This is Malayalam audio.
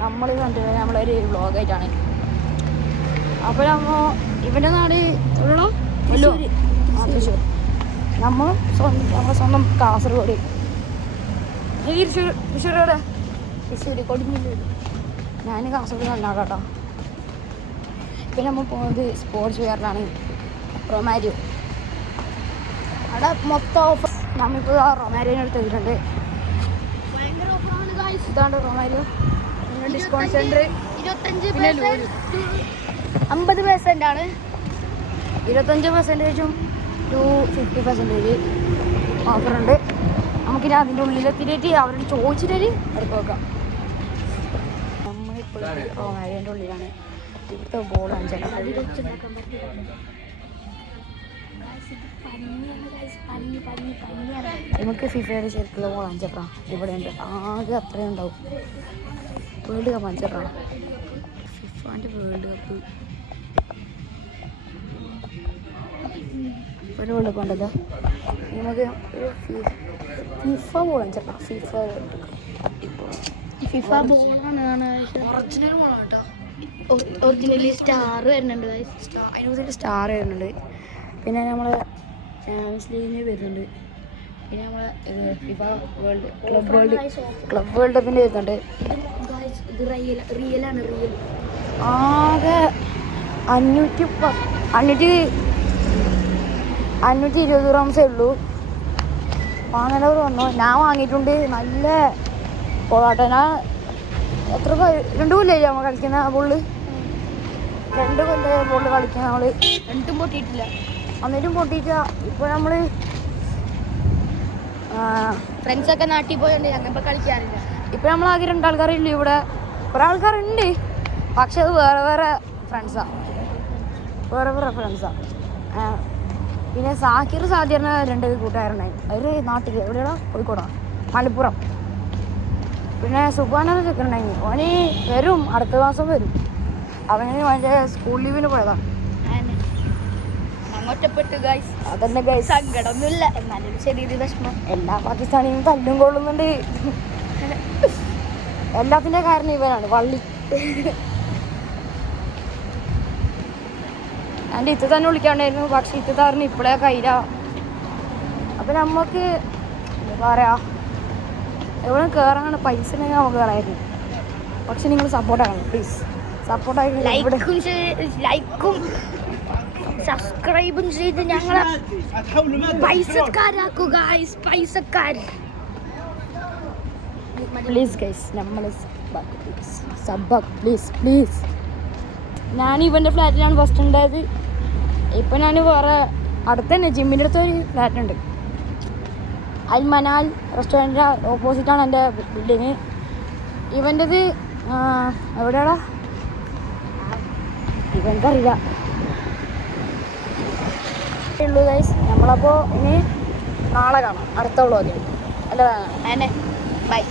നമ്മൾ കണ്ടത് നമ്മളൊരു വ്ളോഗായിട്ടാണ്. അപ്പോൾ ഇവൻ്റെ നാട് എവിടെയാണോ? തൃശ്ശൂർ. നമ്മളെ സ്വന്തം കാസർഗോഡ്. തൃശ്ശൂർ എവിടെ? തൃശ്ശൂർ കൊടുങ്ങല്ലൂർ. ഞാൻ കാസർഗോഡ് കണ്ടാണ് കേട്ടോ. പിന്നെ നമ്മൾ പോകുന്നത് സ്പോർട്സ് വെയറിലാണ്. റൊമാരിയോ അവിടെ മൊത്തം ഓഫർ. നമ്മളിപ്പോൾ റൊമാരിയോനെ എടുത്ത് വെച്ചിട്ടുണ്ട്. ഇതാണ് റൊമാരിയോ. ഡിസ്കൗണ്ട് സെൻറ്റർ 50% ആണ്. 25%ഉം to 50% ഓഫറുണ്ട്. നമുക്കിനി അതിൻ്റെ ഉള്ളിലെത്തിയിട്ട് അവരോട് ചോദിച്ചിട്ട് എടുത്ത് നോക്കാം. നമ്മളിപ്പോൾ റൊമാരിയോൻ്റെ ഉള്ളിലാണ്. ഇവിടുത്തെ ബോൾ അഞ്ചാണ്. നമുക്ക് ഫിഫയുടെ ശരിക്കുള്ള ബോൾ അഞ്ചപ്രാ ഇവിടെ ഉണ്ട്. ആകെ അത്രയും ഉണ്ടാവും. വേൾഡ് കപ്പ് അഞ്ചപ്രാ. ഫിഫാൻ്റെ വേൾഡ് കപ്പ് ഒരു വേൾഡ് കപ്പ് ഉണ്ടല്ലോ. നമുക്ക് ഫിഫ ബോൾ അഞ്ചപ്രാ. ഫിഫ വേൾഡ് കപ്പ് ഫിഫ ബോളാണ്. ഒറിജിനൽ ബോളാണ് കേട്ടോ. ഒറിജിനലി സ്റ്റാർ വരുന്നുണ്ട്. അതിനകത്ത് സ്റ്റാർ വരുന്നുണ്ട്. പിന്നെ നമ്മൾ ചാമ്പ്യൻസ് ലീഗിന് വരുന്നുണ്ട്. പിന്നെ നമ്മൾ ഫിഫ ക്ലബ് വേൾഡ് കപ്പിൻ്റെ വരുന്നുണ്ട്. ആകെ 520 റംസേ ഉള്ളൂ. വാങ്ങാനവർ വന്നു. ഞാൻ വാങ്ങിയിട്ടുണ്ട്. നല്ല പോളാട്ടെ. ഞാൻ എത്ര 2 കൊല്ലമായി നമ്മൾ കളിക്കുന്ന ബോളിൽ. 2 കൊല്ലം ബോളിൽ കളിക്കുന്ന നമ്മൾ. 2 പൊട്ടിയിട്ടില്ല. എന്നിട്ടും പൊട്ടിയിട്ട. ഇപ്പോൾ നമ്മൾ ഫ്രണ്ട്സൊക്കെ നാട്ടിൽ പോയുണ്ട്. ഞങ്ങളിപ്പോൾ കളിക്കാറില്ല. ഇപ്പോൾ നമ്മളാകെ 2 ആൾക്കാരില്ല ഇവിടെ. കുറേ ആൾക്കാരുണ്ട്, പക്ഷെ അത് വേറെ വേറെ ഫ്രണ്ട്സാണ്. പിന്നെ സാക്കിർ സാധ്യത 2 കൂട്ടുകാരുണ്ടായി. അവർ നാട്ടിൽ എവിടെയാണോ? കോഴിക്കോടാണ്, മലപ്പുറം. പിന്നെ സുബാനൊരു ചെക്കനുണ്ടായി. അവന് വരും, അടുത്ത മാസം വരും. അവന് മറ്റേ സ്കൂൾ ലീവിന് പോയതാണ്. അതന്നെ ഗൈസ്. സങ്കടമൊന്നുമില്ല, എന്നാലും ചെറിയൊരു വിഷമം. എല്ലാ പാകിസ്ഥാനിയും തല്ലും കൊള്ളുന്നുണ്ട്. എല്ലാത്തിൻ്റെ കാരണം ഇവനാണ്, വള്ളി. എൻ്റെ ഇത്ത തന്നെ വിളിക്കാണ്ടായിരുന്നു, പക്ഷെ ഇത്താറിന് ഇപ്പോഴേ കയ്യില. അപ്പം നമുക്ക് എന്താ പറയുക, എവിടെ കയറാനാണ് പൈസ ഉണ്ടെങ്കിൽ നമുക്ക് കയറായിരുന്നു. പക്ഷെ നിങ്ങൾ സപ്പോർട്ടാകണം പ്ലീസ്. സപ്പോർട്ടായി ലൈക്കും സബ്സ്ക്രൈബും ചെയ്ത് ഞങ്ങളെ പൈസക്കാരാക്കൂ ഗൈസ്. പൈസക്കാർ പ്ലീസ് ഗൈസ്. നമ്മൾ സബ്ബാക്ക് പ്ലീസ്. ഞാൻ ഇവൻ്റെ ഫ്ലാറ്റിലാണ് ഫസ്റ്റ് ഉണ്ടായത്. ഇപ്പം ഞാൻ വേറെ അടുത്ത് തന്നെ ജിമ്മിൻ്റെ അടുത്ത് ഒരു ഫ്ലാറ്റ് ഉണ്ട്. അൽ മനാൽ റെസ്റ്റോറൻറ്റിൻ്റെ ഓപ്പോസിറ്റാണ് എൻ്റെ ബിൽഡിങ്. ഇവൻ്റെത് എവിടെയാടാ ഇവൻക്കറിയില്ല ഉള്ളൂ ഗൈസ്. നമ്മളപ്പോൾ ഇനി നാളെ കാണാം അടുത്ത വ്ളോഗിൽ. അല്ല ബൈ.